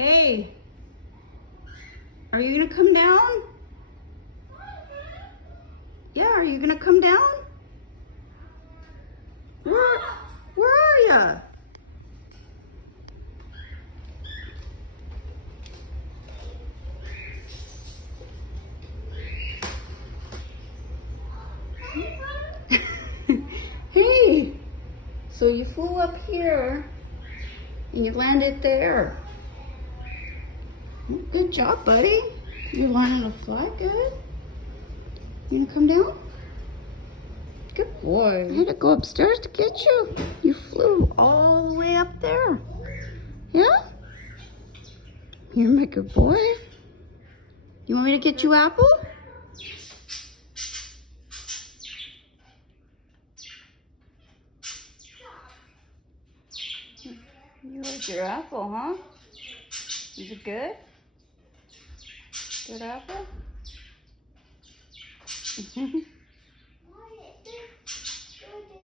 Hey, are you gonna come down? Yeah, are you gonna come down? Where are ya? Hey, so you flew up here and you landed there. Good job, buddy. You're learning to fly good. You gonna come down? Good boy. I had to go upstairs to get you. You flew all the way up there. Yeah? You're my good boy. You want me to get you apple? You like your apple, huh? Is it good? Good apple?